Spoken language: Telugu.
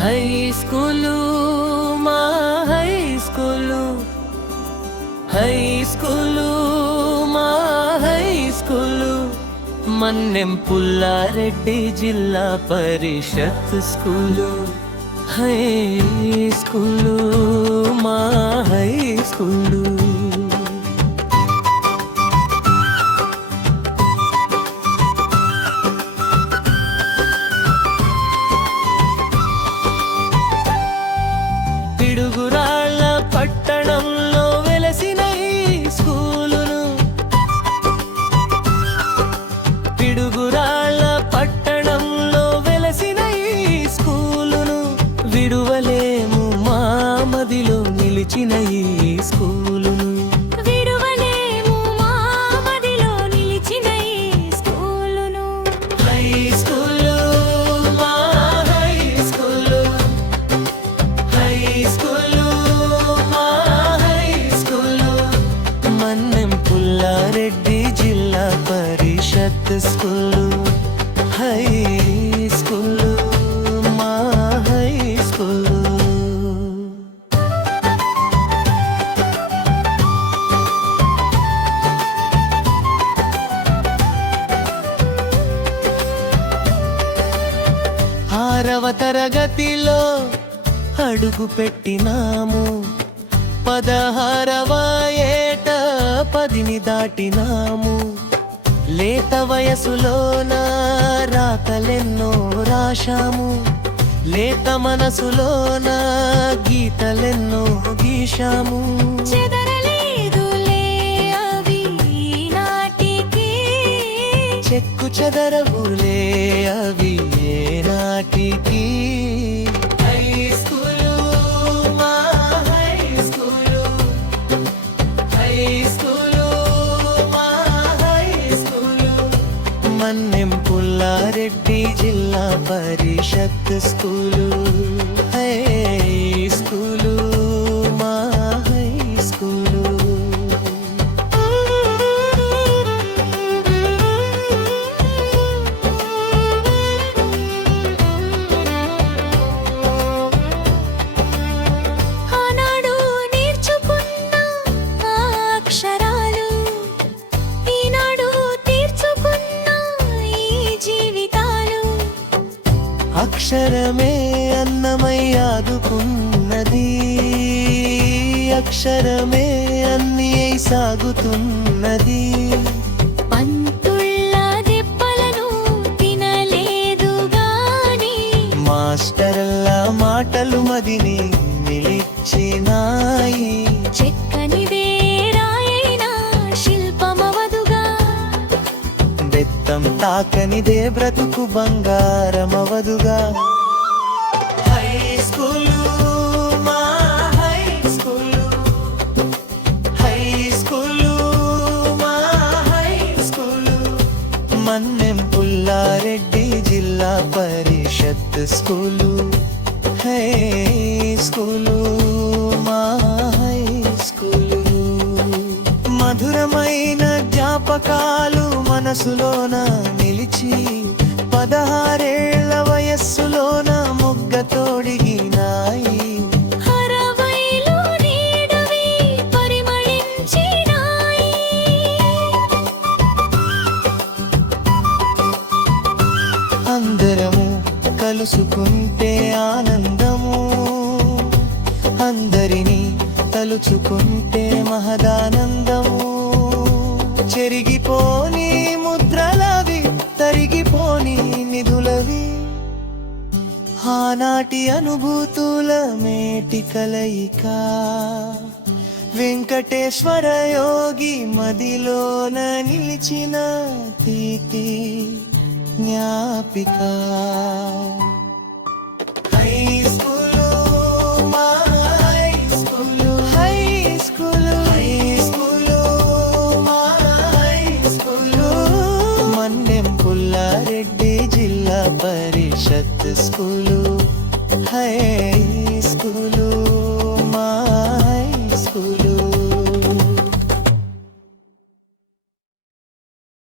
హై స్కూలు మా హై స్కూలు, హై స్కూలు మా హై స్కూలు, మన్నెం పుల్లారెడ్డి జిల్లా పరిషత్ స్కూలు. హై స్కూలు మా హై స్కూలు. పిడుగురాళ్ళ పట్టణంలో వెలసిన ఈ స్కూలును, పిడుగురాళ్ళ పట్టణంలో వెలసిన ఈ స్కూలును విడువలేము, మా మదిలో నిలిచిన ఈ స్కూలును. విడువలేము, మా మదిలో నిలిచిన ఈ స్కూలును. హై స్కూలు మా హై స్కూలు, హై స్కూలు మా హై స్కూలు, మన్నెం పుల్లారెడ్డి జిల్లా పరిషత్ స్కూలు. హై స్కూలు మా హై స్కూలు. ఆరవ తరగతిలో అడుగు పెట్టినాము, 16వ ఏట 10ని దాటినాము. లేత వయసులోన రాతలెన్నో రాశాము, లేత మనసులోన గీతలెన్నో గీశాము. చెదరలేదులే అవి నాటికి, చెక్కు చెదరవులే అవి నాటికి. హై స్కూలు మా హై స్కూలు, హై స్కూలు మా హై స్కూలు, మన్నెం పుల్లారెడ్డి జిల్లా పరిషత్ స్కూలు. హై స్కూలు మా హై స్కూలు. ఆనాడు నేర్చుకున్న ఆ అక్షరాలు ఈనాడు తీర్చుకున్న ఈ జీవితాలు. అక్షరమే అన్నమై ఆదుకున్నది, అక్షరమే అన్ని అయి సాగుతున్నది. పంతుళ్ళ దెబ్బలను తినలేదు గాని, మాస్టర్ల మాటలు మదిని నిలిచినాయి. చెక్కనిదే రాయైనా శిల్పమవదుగా, బెత్తం తాకనిదే బ్రతుకు బంగారమవదుగా. హై స్కూలు మా హై స్కూలు, హై స్కూలు మా హై స్కూలు, మన్నెం పుల్లారెడ్డి జిల్లా పరిషత్ స్కూలు. హై స్కూలు మా హై స్కూలు. మధురమైన జ్ఞాపకాలు మనసులోన నిలిచి, 16 వయస్సులోన మొగ్గ తోడిగినాయి. హరవైలు నీడవి పరిమళించినాయి. అందరము కలుసుకుంటే ఆనందము, అందరినీ తలుచుకుంటే మహదానందము. చెరిగిపోని ముద్రలవి, తరిగిపోని నిధులవి, ఆనాటి అనుభూతుల మేటి కలయిక. వెంకటేశ్వర యోగి మదిలోన నిలిచిన తీపి జ్ఞాపిక. హై స్కూలు మా high school, high school, high school మా హై స్కూలు, మన్నెం పుల్లారెడ్డి జిల్లా పరిషత్ స్కూలు.